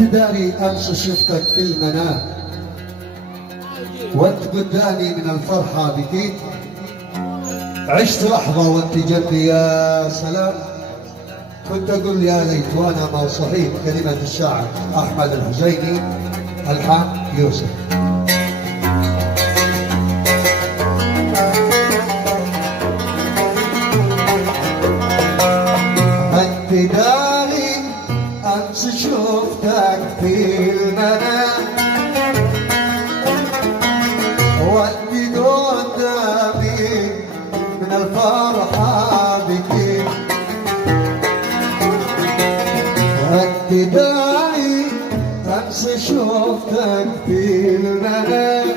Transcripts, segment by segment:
انت داري امس شفتك في المنام وانت قدامي من الفرحة بكيت، عشت لحظة وانت جنبي يا سلام، كنت اقول يا ليت وانا ما صحيت. كلمة الشاعر احمد الحزيني، الحان يوسف. انت داري امس شفتك في المنام وانت قدامي من الفرحة بكيت، انت داري امس شفتك في المنام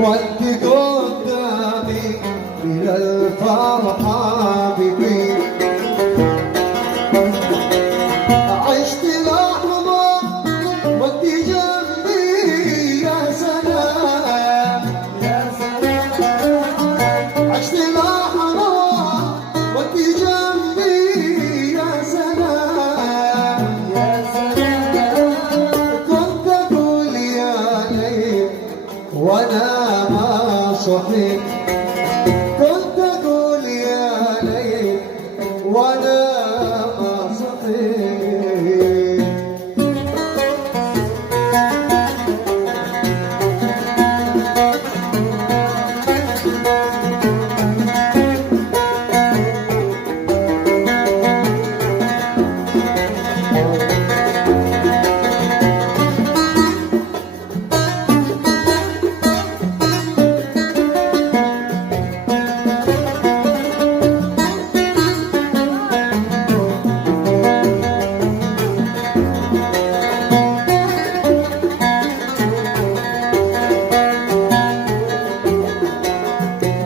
وانت قدامي من الفرحة بكيت، عشت لحظة وانت جنبي يا سلام يا سلام، عشت لحظة وانت جنبي يا سلام يا سلام، كنت اقول يا ليل وانا ما صحيت، كنت اقول يا ليل وانا ما صحيت.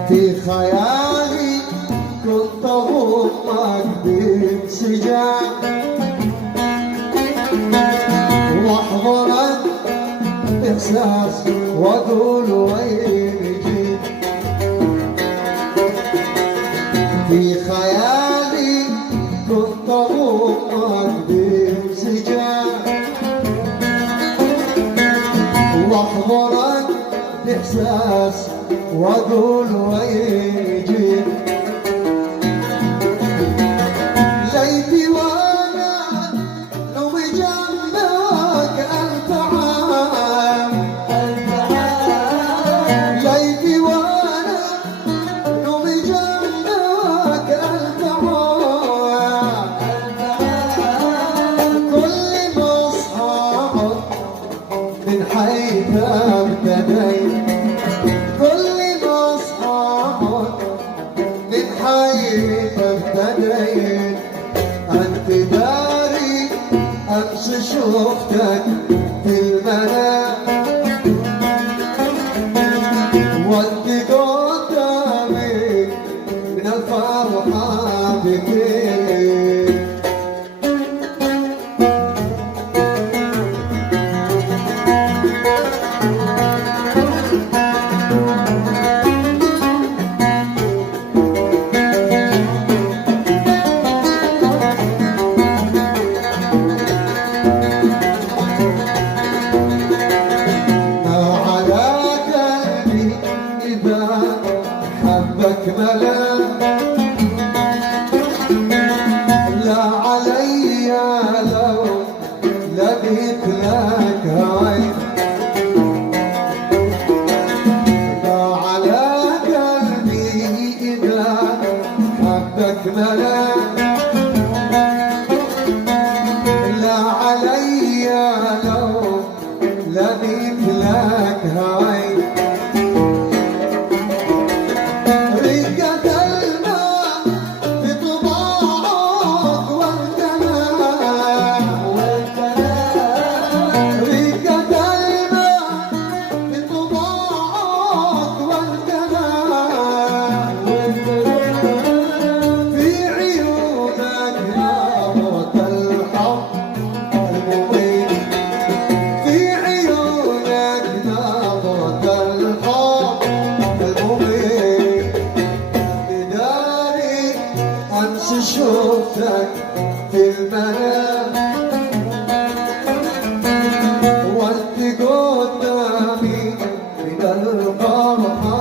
في خيالي كنت أضمك بانسجام واحضرك إحساس وأقول وين جيت، في خيالي كنت أضمك بانسجام واحضرك إحساس واقول وين جيت، ليتي وانا لو جنبك الف عام، ليتي وانا لو جنبك الف عام، كل ما اصحى من حيث ابتديت، حيث ابتديت، انت داري امس شفتك في المنام وانت قدامي من الفرحة بكيت. حبك ملا لا علي لو لقيت لك هواي، لا على قلبي إذا حبك ملا لا علي لو لقيت لك هواي، شفتك في المنام القمر